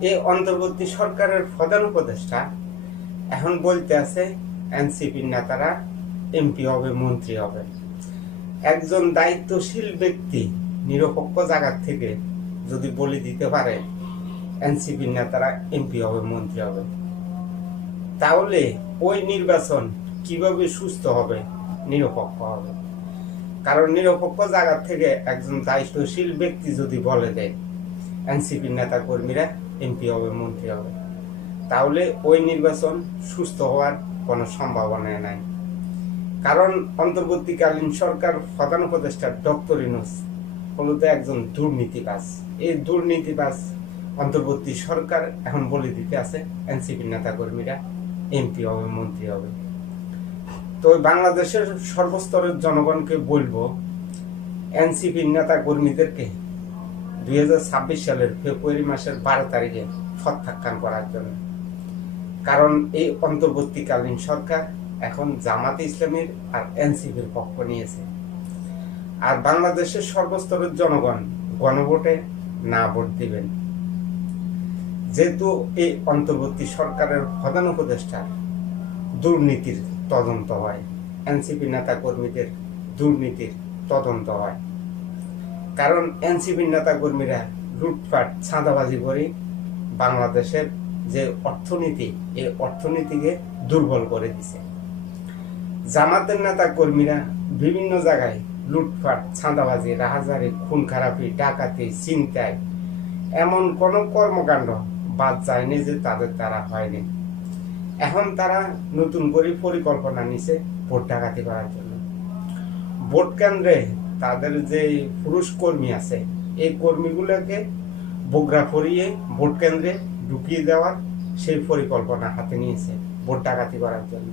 এই অন্তর্বর্তী সরকারের প্রধান উপদেষ্টা এখন বলতে আছে এনসিপির নেতারা, এমপি হবে, মন্ত্রী হবে। একজন দায়িত্বশীল ব্যক্তি নিরপেক্ষ জায়গা থেকে যদি বলে দিতে পারে, এনসিপির নেতারা এমপি হবে, মন্ত্রী হবে। তাহলে ওই নির্বাচন কীভাবে সুস্থ হবে, নিরপেক্ষ হবে? কারণ নিরপেক্ষ জায়গা থেকে একজন দায়িত্বশীল ব্যক্তি যদি বলে দেয়, এনসিপির নেতা কর্মীরা এমপি হবে মন্ত্রী হবে। তাহলে ওই নির্বাচন সুস্থ হওয়ার কোনো সম্ভাবনা নাই। কারণ অন্তর্বর্তীকালীন সরকার প্রধান উপদেষ্টা ডক্টর ইনুস মূলত একজন দুর্নীতিবাজ। এই দুর্নীতিবাজ অন্তর্বর্তী সরকার এখন বলে দিতে আছে, এনসিপির নেতা কর্মীরা এমপি হবে মন্ত্রী হবে। তো বাংলাদেশের সর্বস্তরের জনগণকে বলব, এনসিপির নেতা কর্মীদেরকে দুই হাজার ছাব্বিশ সালের ফেব্রুয়ারি মাসের বারো তারিখে প্রত্যাখ্যান করার জন্য। কারণ এই অন্তর্বর্তীকালীন সরকার এখন জামাতে ইসলামের আর এনসিপির পক্ষ নিয়েছে। আর বাংলাদেশের সর্বস্তরের জনগণ গণভোটে না ভোট দিবেন। যেহেতু এই অন্তর্বর্তী সরকারের প্রধান উপদেষ্টা দুর্নীতির তদন্ত হয়, এনসিপি নেতা কর্মীদের দুর্নীতির তদন্ত হয়। কারণ এনসিপি নেতা কর্মীরা লুটপাট ছাঁদাবাজি করে বাংলাদেশের যে অর্থনীতি, এই অর্থনীতিকে দুর্বল করে দিছে। জামাতের নেতা কর্মীরা বিভিন্ন জায়গায় লুটপাট ছাঁদাবাজি রাহাজারি খুন খারাপি ডাকাতি চিন্তায় এমন কোনো কর্মকাণ্ড বাদ যায়নি যে তাদের তারা হয়নি। এখন তারা নতুন করে পরিকল্পনা নিছে ভোট ডাকাতি করার জন্য। ভোট কেন্দ্রে তাদের যে পুরুষ কর্মী আছে, এই কর্মীগুলোকে বোগরা ফরিয়ে ভোট কেন্দ্রে ঢুকিয়ে দেওয়ার সেই পরিকল্পনা হাতে নিয়েছে ভোট ডাকাতি করার জন্য।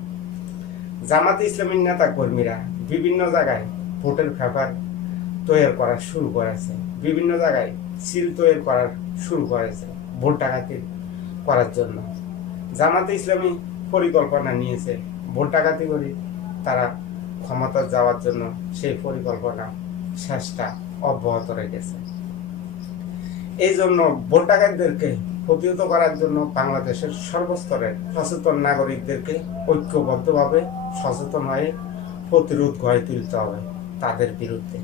জামাত ইসলামীর নেতা কর্মীরা বিভিন্ন জায়গায় ভোটের পেপার তৈরি করা শুরু করেছে। বিভিন্ন জায়গায় সিল তৈরি করার শুরু করেছে ভোট ডাকাতি করার জন্য। জামাতে ইসলামী পরিকল্পনা নিয়েছে ভোট ডাকাতি করে তারা ক্ষমতা যাওয়ার জন্য সেই পরিকল্পনা শেষটা অব্যাহত রেখেছে। এই জন্য ভোটাকারদেরকে প্রতিহত করার জন্য বাংলাদেশের সর্বস্তরের সচেতন নাগরিকদেরকে ঐক্যবদ্ধভাবে সচেতন হয়ে প্রতিরোধ গড়ে তুলতে হবে তাদের বিরুদ্ধে।